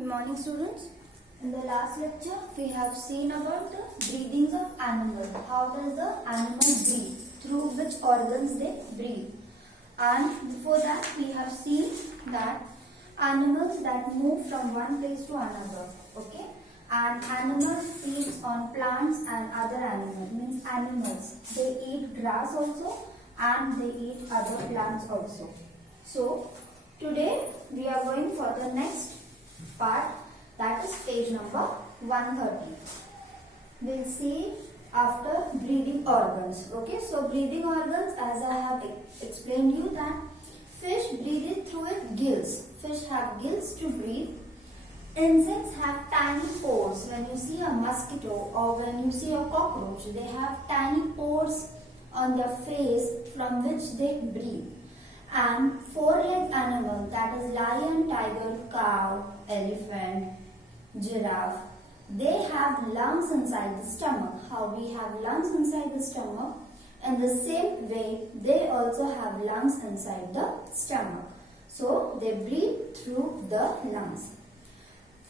Good morning, students. In the last lecture, we have seen about the breathing of animals. How does the animal breathe? Through which organs they breathe. And before that, we have seen that animals that move from one place to another. Okay? And animals feed on plants and other animals. Means animals. They eat grass also and they eat other plants also. So, today we are going for the next part, that is page number 130. We'll see after breathing organs. Okay, so breathing organs, as I have explained you, that fish breathe through its gills. Fish have gills to breathe. Insects have tiny pores. When you see a mosquito or when you see a cockroach, they have tiny pores on their face from which they breathe. And four-legged animal, that is lion, tiger, cow, elephant, giraffe, they have lungs inside the stomach. How we have lungs inside the stomach, in the same way they also have lungs inside the stomach. So they breathe through the lungs.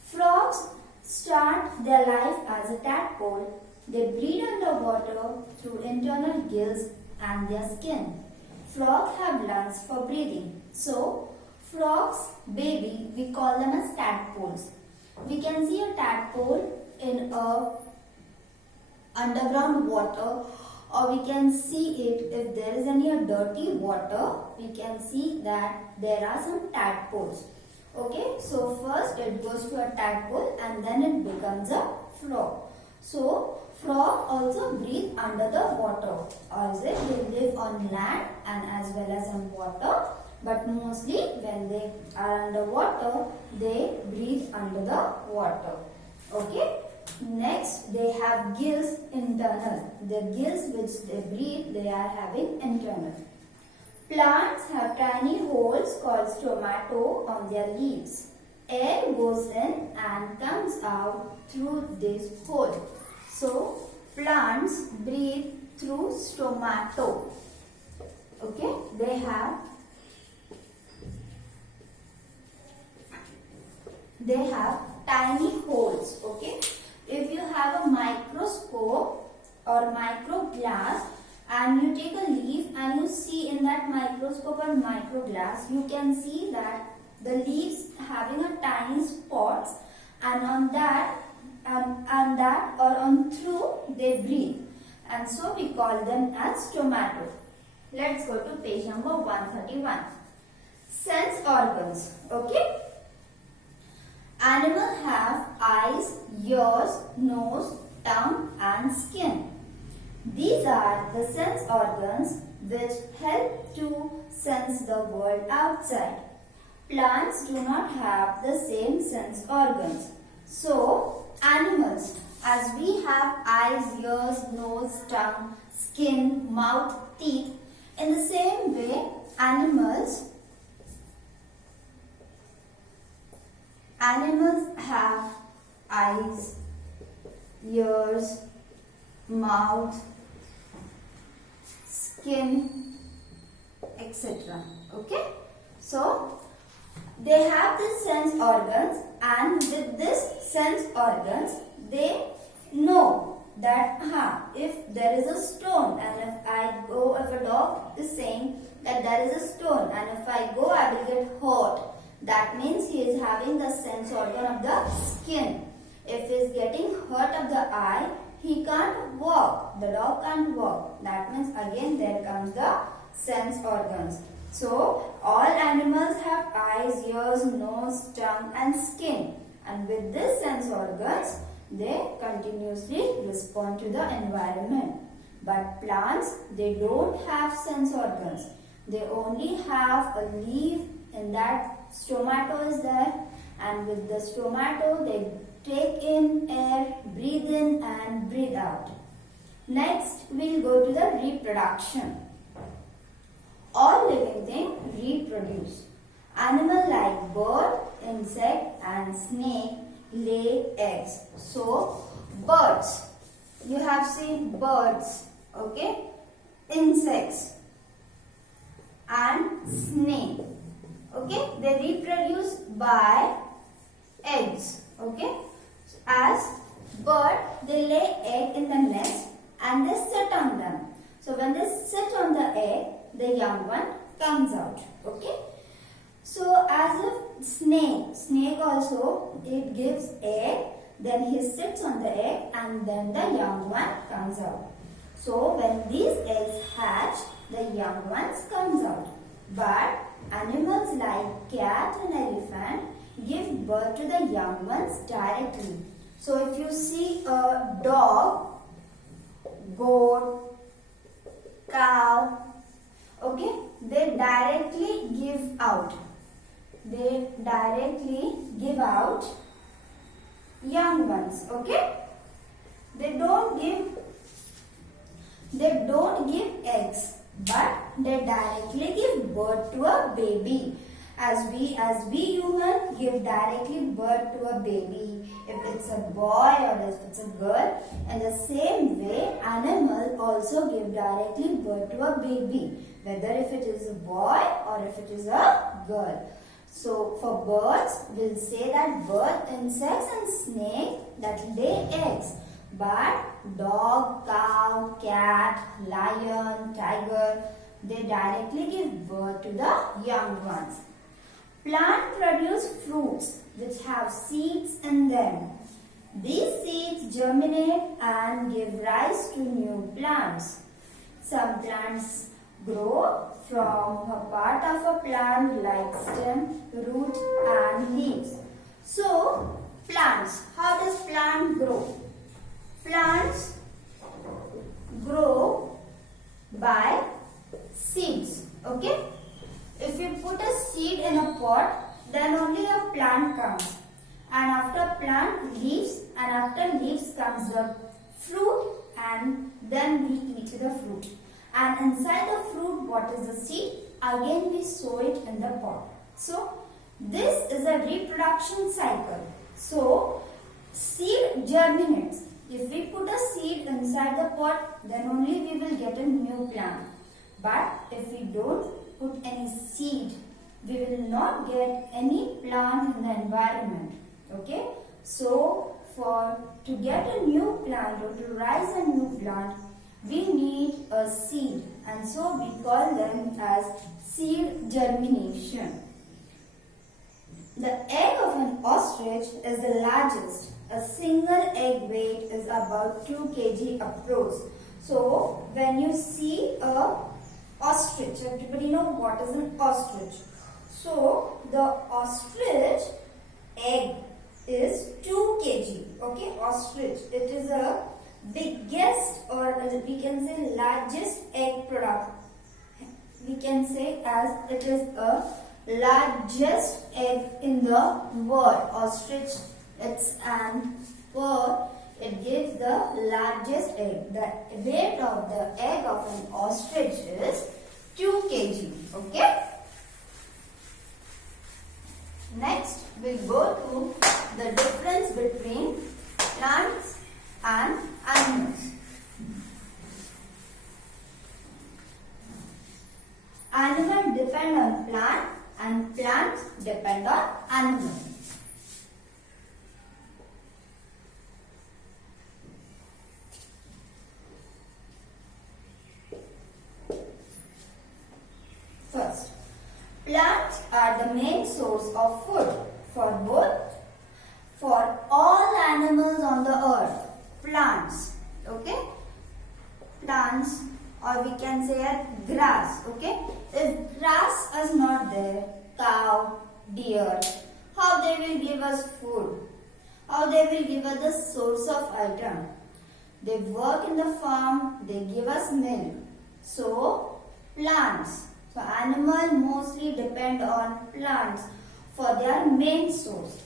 Frogs start their life as a tadpole. They breathe underwater through internal gills and their skin. Frogs have lungs for breathing. So, frogs, baby, we call them as tadpoles. We can see a tadpole in underground water, or we can see it if there is any dirty water. We can see that there are some tadpoles. Okay, so first it goes to a tadpole and then it becomes a frog. So, frog also breathe under the water, or is it they live on land and as well as on water, but mostly when they are underwater they breathe under the water. Okay, next they have gills internal. The gills which they breathe, they are having internal. Plants have tiny holes called stomata on their leaves. Air goes in and comes out through this hole. So, plants breathe through stomata. Okay, they have tiny holes. Okay, if you have a microscope or microglass and you take a leaf and you see in that microscope or microglass, you can see that the leaves having a tiny spots, and on that or on through they breathe, and so we call them as stomata. Let's go to page number 131. Sense organs. Okay, animals have eyes, ears, nose, tongue and skin. These are the sense organs which help to sense the world outside. Plants do not have the same sense organs. So, animals, as we have eyes, ears, nose, tongue, skin, mouth, teeth, in the same way, animals have eyes, ears, mouth, skin, etc. Okay? So, they have these sense organs, and with this sense organs, they know that if there is a stone, and if a dog is saying that there is a stone, and if I go, I will get hurt. That means he is having the sense organ of the skin. If he is getting hurt of the eye, he can't walk. The dog can't walk. That means again there comes the sense organs. So, all animals have eyes, ears, nose, tongue and skin. And with these sense organs, they continuously respond to the environment. But plants, they don't have sense organs. They only have a leaf, in that stomata is there, and with the stomata they take in air, breathe in and breathe out. Next, we'll go to the reproduction. All living things reproduce. Animals like bird, insect and snake lay eggs. So, birds, you have seen birds, okay, insects and snake. Okay, they reproduce by eggs. snake also, it gives egg, then he sits on the egg and then the young one comes out. So when these eggs hatch, the young ones comes out. But animals like cat and elephant give birth to the young ones directly. So if you see a dog, goat, cow, okay, they directly give out. They directly give out young ones, okay? They don't give eggs, but they directly give birth to a baby. As we human give directly birth to a baby, if it's a boy or if it's a girl. In the same way, animal also give directly birth to a baby, whether if it is a boy or if it is a girl. So for birds, we'll say that bird, insects and snake that lay eggs. But dog, cow, cat, lion, tiger, they directly give birth to the young ones. Plants produce fruits which have seeds in them. These seeds germinate and give rise to new plants. Some plants grow from a part of a plant like stem, root and leaves. So, plants. How does plant grow? Plants grow by seeds. Okay? If you put a seed in a pot, then only a plant comes. And after plant, leaves, and after leaves comes the fruit, and then we eat the fruit. And inside the fruit, what is the seed? Again we sow it in the pot. So, this is a reproduction cycle. So, seed germinates. If we put a seed inside the pot, then only we will get a new plant. But if we don't put any seed, we will not get any plant in the environment. Okay? So, to get a new plant or to rise a new plant, we need a seed, and so we call them as seed germination. The egg of an ostrich is the largest. A single egg weight is about 2 kg approach. So, when you see a ostrich, everybody know what is an ostrich. So, the ostrich egg is 2 kg. Okay, ostrich. It is a biggest, or we can say largest egg product. We can say as it is a largest egg in the world. Ostrich, it's an bird. It gives the largest egg. The weight of the egg of an ostrich is 2 kg. Okay. Next, we'll go to the difference between plants and animals. Animals depend on plant and plants depend on animal. First, plants are the main source of food for all animals on the earth. Plants, okay? Plants, or we can say grass, okay? If grass is not there, cow, deer, how they will give us food? How they will give us the source of item? They work in the farm, they give us milk. So, plants. So, animals mostly depend on plants for their main source.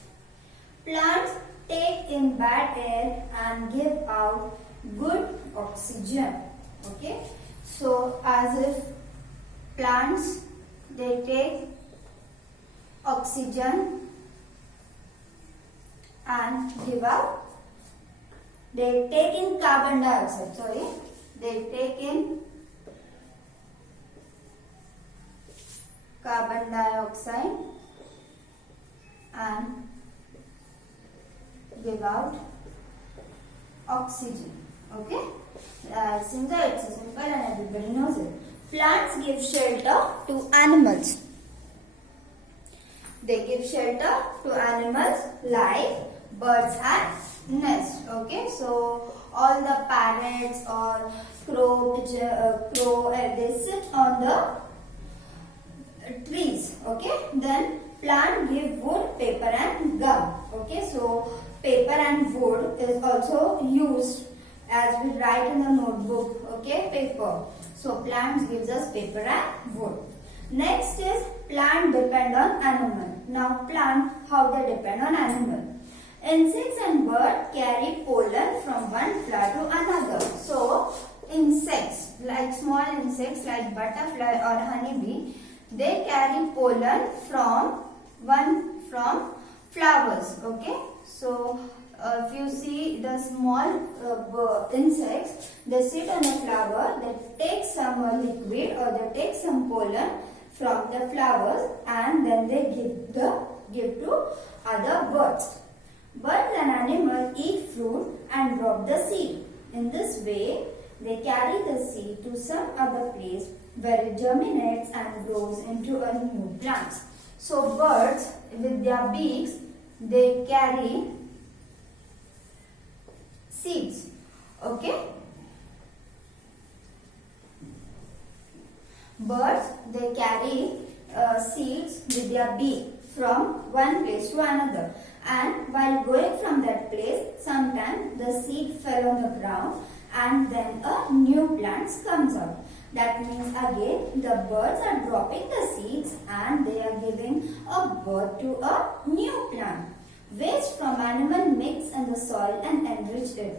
Plants take in bad air and give out good oxygen. Okay. So, as if plants, they take oxygen and give out, they take in carbon dioxide, they take in carbon dioxide and give out oxygen. Okay? Since it's simple and everybody knows it. Plants give shelter to animals. They give shelter to animals like birds and nest. Okay, so all the parrots or crow, they sit on the trees. Okay, then plant give wood, paper and gum. Okay, so paper and wood is also used as we write in the notebook. Okay, paper. So plants gives us paper and wood. Next is plant depend on animal. Now plant, how they depend on animal. Insects and birds carry pollen from one flower to another. So insects, like small insects like butterfly or honeybee, they carry pollen from flowers. Okay, so if you see the small insects, they sit on a flower, they take some liquid or they take some pollen from the flowers and then they give to other birds. Birds and animals eat fruit and drop the seed. In this way, they carry the seed to some other place where it germinates and grows into a new plant. So birds with their beaks, they carry seeds. Okay? Birds, they carry seeds with their beak from one place to another, and while going from that place, sometimes the seed fell on the ground and then a new plant comes out. That means again the birds are dropping the seeds and they are giving a birth to a new plant. Waste from animal mix in the soil and enrich it.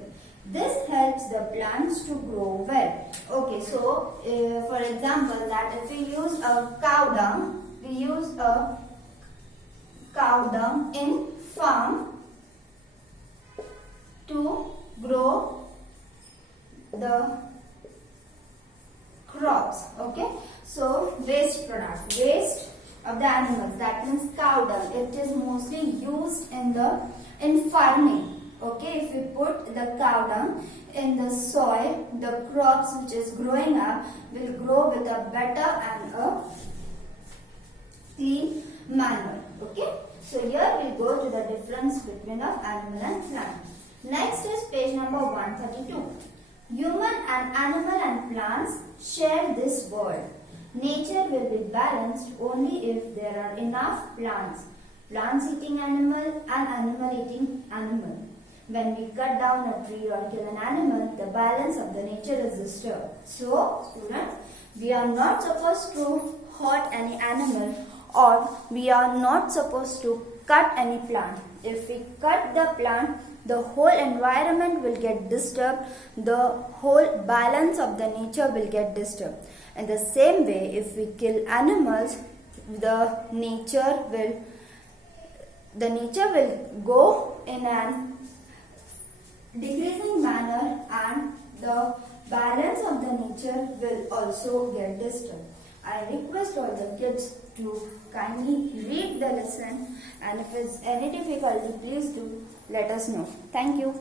This helps the plants to grow well. Okay, so for example, that if we use a cow dung, in farm to grow the crops. Okay, so waste product, waste of the animals, that means cow dung. It is mostly used in farming. Okay, if you put the cow dung in the soil, the crops which is growing up will grow with a better and a clean manner. Okay, so here we go to the difference between of animal and plant. Next is page number 132. Human and animal and plants share this world. Nature will be balanced only if there are enough plants. Plants eating animal and animal eating animal. When we cut down a tree or kill an animal, the balance of the nature is disturbed. So, students, we are not supposed to hurt any animal or we are not supposed to cut any plant. If we cut the plant, the whole environment will get disturbed. The whole balance of the nature will get disturbed. In the same way, if we kill animals, the nature will go in an decreasing manner and the balance of the nature will also get disturbed. I request all the kids to kindly read the lesson, and if it's any difficulty, please do let us know. Thank you.